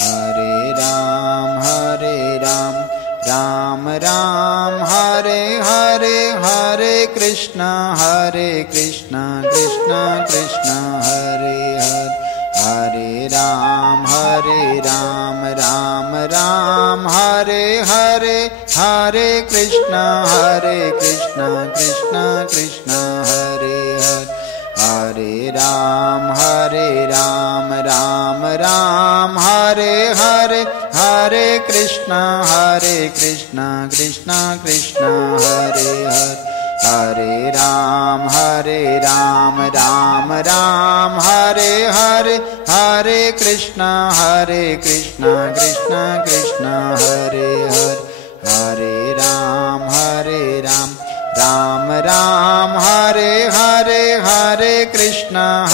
Hare Ram, Ram Ram, Hare Hare, Hare Krishna, Krishna Krishna, Hare Hare. Hare Ram, Ram Ram, Hare Hare, Hare Krishna, Krishna Krishna, Hare Hare. Hare Ram, Ram Ram, Hare Hare, Hare Krishna, Krishna Krishna, Hare Hare. Hare Ram, Ram Ram, Hare Hare, Hare Krishna, Krishna Krishna, Hare Hare. Hare Ram, Ram Ram, Hare Hare, Hare Krishna,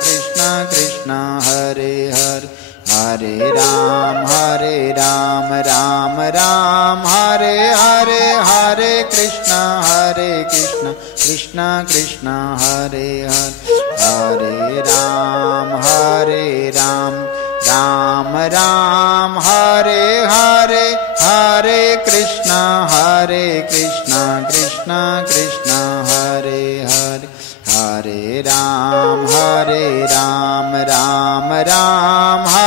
Krishna Krishna, Hare Hare. Hare Ram, Ram Ram, Hare Hare, Hare Krishna, Krishna Krishna, Hare Hare. Hare Ram, Ram Ram, Hare Hare, Hare Krishna, Krishna Krishna, Hare Hare. Hare Ram, Ram Ram, Hare